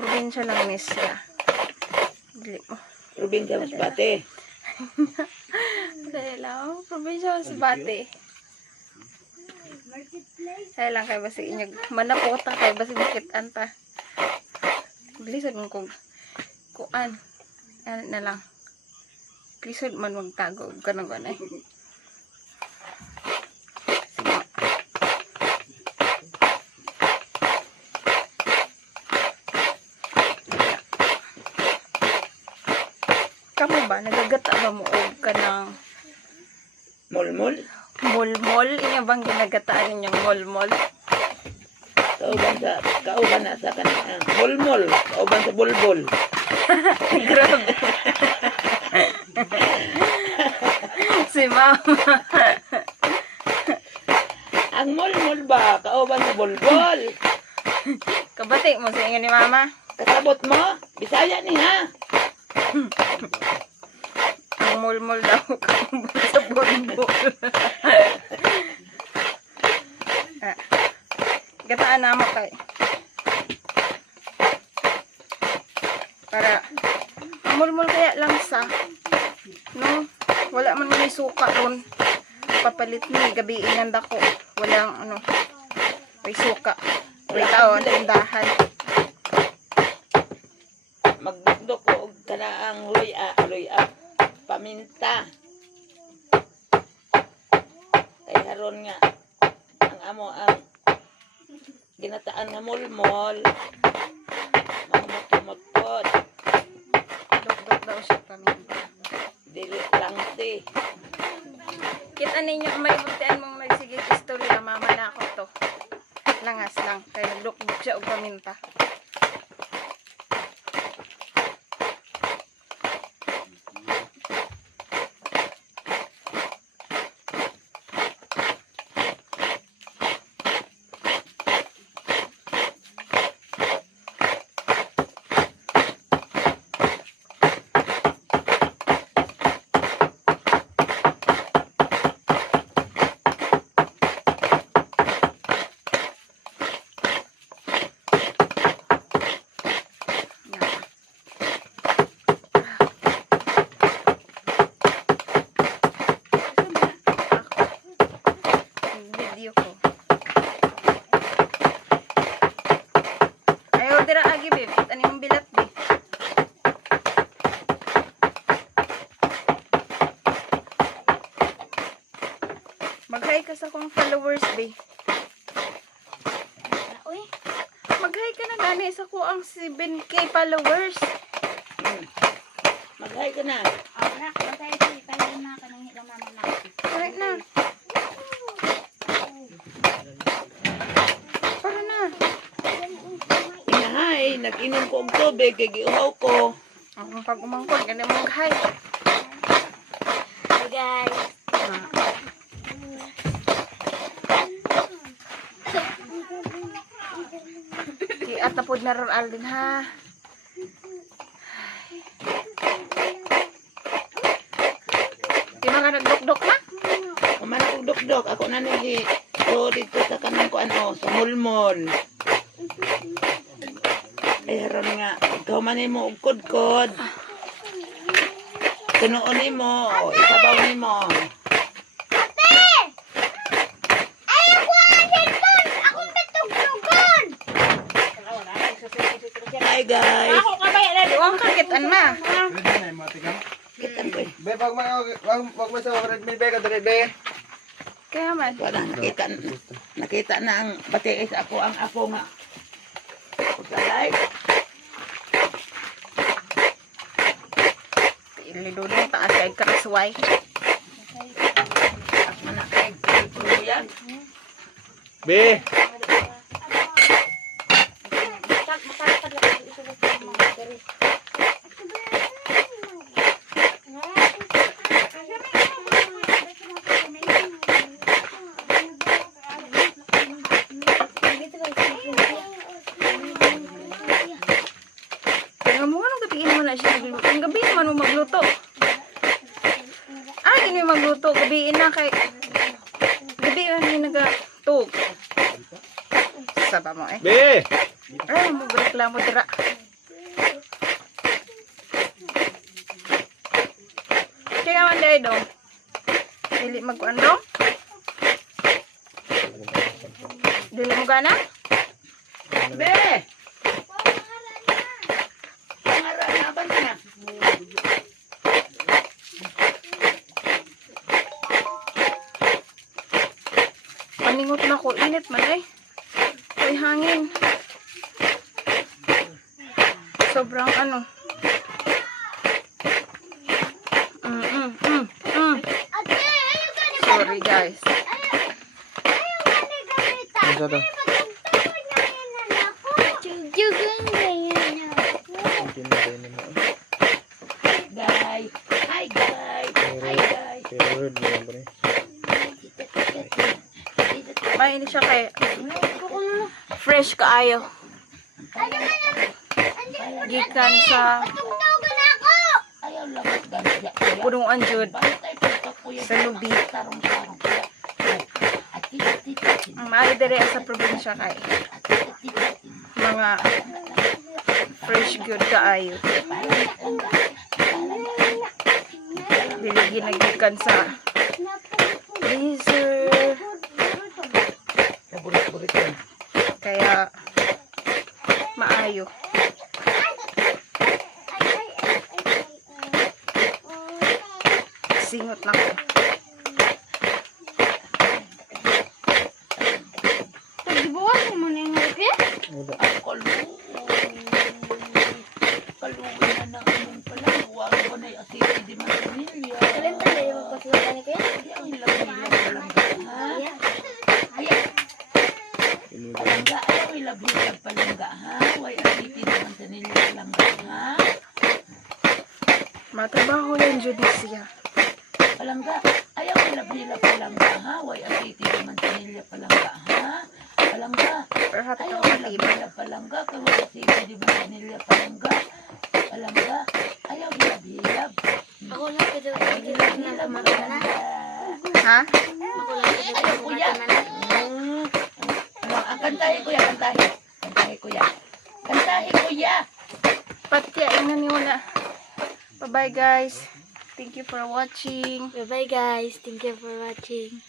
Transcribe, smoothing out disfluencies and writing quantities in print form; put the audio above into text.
probinsya ng Misya. Dili mo. Probinsya Masbate. Dali lang. Probinsya Masbate. Kaya lang kay basi inyag manapota kay basi makitaan ta. Lisod mo kung kuan. Ano na lang. Lisod man magtago. Ganun. Sige. Kamu ba? Nagagata ba mo og ka ng Mulmul. mulmol? Inya bang ginagataan ninyong mulmol? Kauban na sa kanina. Mulmul. Kauban sa bulbul. Grabe. Si mama. Ang mulmul ba? Kauban sa bulbul. Kabati mo sa inyo ni mama. Kasabot mo? Bisaya ni ha? Ang mulmol daw kabati sa bulbol. Gataan na mo kay. Para ang mulmol kaya lang sa no, wala man may suka ron. Papalit ni gabiin ng dako. Walang ano, may suka. May taon, tindahan. Magdugdog ko og kanaang luya, paminta. Kay haron nga ang amo ang ginataan nga mulmol. Mamot-mot. Dok daw siya paminta. Dili lang ti. Kita ninyo, may butian mong nagsigig istorya, mama na ako to. Langas lang, kaya nagdukduk siya o paminta. Video ko. Ayaw dira agi babe. Ano yung bilat be? Mag-hi ka sa akong followers be. Uy. Mag-hi ka na gani sa ko ang 7K followers. Mag-hi ka na. Anak, matay si kayo na kanang hilang mama na. Correct na. Para na. Inahay, nag-inom ko og tubig kay giuhaw ko. Ang pag umangkod, gani mo mag-hi. Hi guys. At napod na ron Alden ha. Di mga nagdok-dok na? Kuman akong dukdok. Ako na nagi so dito sa kanang ko ano, sa mulmol. Ay haron nga, ikaw man mo og kudkod. Tunuon nimo, isabaw nimo. Hi guys. Ako kabaya na. Huwag kakitan na. Kitan ko eh. Be, wag mo sa red mill, be, kadali, be. Kaya man. Wala nakita na ang batiis ako ang ako nga. Paglalay. Ilido na taas kay krasway. Ako na kay yan. Be, Kaya mo anong gabiin mo na siya nagluto. Ang gabi naman mo magluto. Gini magluto. Gabiin na kay... Gabi yung nagatog. Saba mo eh. be. Ay, mo reklamo dira. day dong. Dili magkuan dong. Dili mo gana? Be! Pangaran na ba na? Paningot na ko. Init man eh. May hangin. Sobrang ano. Sorry guys. Ano to? Guys! Hi guys! Hi guys! Favorite mo yan ba ni? Mainit siya kay fresh kaayo. Gikan sa Ayaw lagot ganyan. punuan jud sa lubi. Ang maayo dire sa probinsya kay mga fresh good kaayo. Dili ginagikan sa freezer. Burit-burit yan. Kaya maayo. Singot na ko. Pagdibukas mo muna yung rupya? Wala. Kaluwi na ng anong pala. Huwag ko na yung asiti di Manila. Alin talaga yung magpasulat ni Kuya? Ang ilang-ilang palangga, ha? Ayan, palangga. Ayaw ilag-ilag palangga, ha? Huwag asiti di Manila palangga, ha? Matrabaho yan judisya. Palangga. Ayaw ilag-ilag palangga, ha? Huwag asiti di Manila palangga, ha? Palangga. Perhaps Ayaw ako matibay. ilag-ilag palangga. Huwag asiti di Manila palangga. Palangga. Ayaw ilag-ilag. Ako lang pwede mag-ilag na kumakita na. Ha? Ako lang pwede Ayaw, kuya. kumakita na. Ang kantahin, kuya. Kantahin. Kantahin, kuya. Kantahin, kuya. Pati ina ni wala. Bye bye guys. Thank you for watching. Bye bye guys. Thank you for watching.